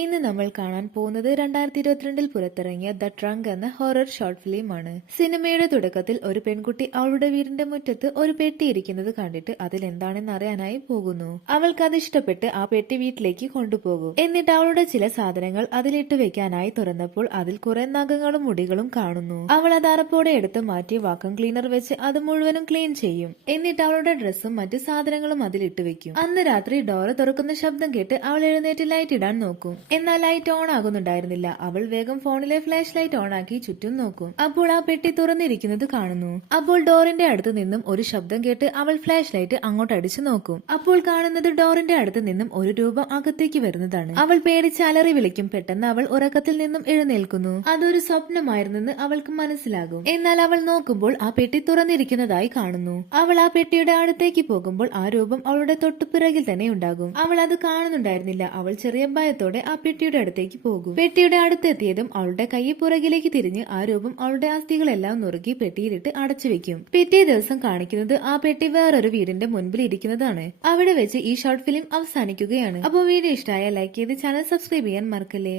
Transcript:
ഇന്ന് നമ്മൾ കാണാൻ പോകുന്നത് 2022 പുറത്തിറങ്ങിയ ദ ട്രങ്ക് എന്ന ഹൊറർ ഷോർട്ട് ഫിലിമാണ്. സിനിമയുടെ തുടക്കത്തിൽ ഒരു പെൺകുട്ടി അവളുടെ വീടിന്റെ മുറ്റത്ത് ഒരു പെട്ടി ഇരിക്കുന്നത് കണ്ടിട്ട് അതിൽ എന്താണെന്ന് അറിയാനായി പോകുന്നു. അവൾക്ക് അത് ഇഷ്ടപ്പെട്ട് ആ പെട്ടി വീട്ടിലേക്ക് കൊണ്ടുപോകും. എന്നിട്ട് അവളുടെ ചില സാധനങ്ങൾ അതിലിട്ട് വെക്കാനായി തുറന്നപ്പോൾ അതിൽ കുറെ നഖങ്ങളും മുടികളും കാണുന്നു. അവൾ അത് അറപ്പോടെ എടുത്ത് മാറ്റി വാക്വം ക്ലീനർ വെച്ച് അത് മുഴുവനും ക്ലീൻ ചെയ്യും. എന്നിട്ട് അവളുടെ ഡ്രസ്സും മറ്റു സാധനങ്ങളും അതിലിട്ട് വെക്കും. അന്ന് രാത്രി ഡോറ് തുറക്കുന്ന ശബ്ദം കേട്ട് അവൾ എഴുന്നേറ്റ് ലൈറ്റ് ഇടാൻ നോക്കും. എന്നാൽ ലൈറ്റ് ഓൺ ആകുന്നുണ്ടായിരുന്നില്ല. അവൾ വേഗം ഫോണിലെ ഫ്ലാഷ് ലൈറ്റ് ഓൺ ആക്കി ചുറ്റും നോക്കും. അപ്പോൾ ആ പെട്ടി തുറന്നിരിക്കുന്നത് കാണുന്നു. അപ്പോൾ ഡോറിന്റെ അടുത്ത് നിന്നും ഒരു ശബ്ദം കേട്ട് അവൾ ഫ്ലാഷ് ലൈറ്റ് അങ്ങോട്ട് അടിച്ചു നോക്കും. അപ്പോൾ കാണുന്നത് ഡോറിന്റെ അടുത്ത് നിന്നും ഒരു രൂപം അകത്തേക്ക് വരുന്നതാണ്. അവൾ പേടിച്ച് അലറി വിളിക്കും. പെട്ടെന്ന് അവൾ ഉറക്കത്തിൽ നിന്നും എഴുന്നേൽക്കുന്നു. അതൊരു സ്വപ്നമായിരുന്നെന്ന് അവൾക്ക് മനസ്സിലാകും. എന്നാൽ അവൾ നോക്കുമ്പോൾ ആ പെട്ടി തുറന്നിരിക്കുന്നതായി കാണുന്നു. അവൾ ആ പെട്ടിയുടെ അടുത്തേക്ക് പോകുമ്പോൾ ആ രൂപം അവളുടെ തൊട്ടുപിറകിൽ തന്നെ ഉണ്ടാകും. അവൾ അത് കാണുന്നുണ്ടായിരുന്നില്ല. അവൾ ചെറിയ ഭയത്തോടെ ആ പെട്ടിയുടെ അടുത്തേക്ക് പോകും. പെട്ടിയുടെ അടുത്തെത്തിയതും അവളുടെ കൈ പുറകിലേക്ക് തിരിഞ്ഞ് ആ രൂപം അവളുടെ അസ്ഥികളെല്ലാം നുറുക്കി പെട്ടിയിലിട്ട് അടച്ചു വെക്കും. പിറ്റേ ദിവസം കാണിക്കുന്നത് ആ പെട്ടി വേറൊരു വീടിന്റെ മുൻപിൽ ഇരിക്കുന്നതാണ്. അവിടെ വെച്ച് ഈ ഷോർട്ട് ഫിലിം അവസാനിക്കുകയാണ്. അപ്പോൾ വീഡിയോ ഇഷ്ടമായ ലൈക്ക് ചെയ്ത് ചാനൽ സബ്സ്ക്രൈബ് ചെയ്യാൻ മറക്കല്ലേ.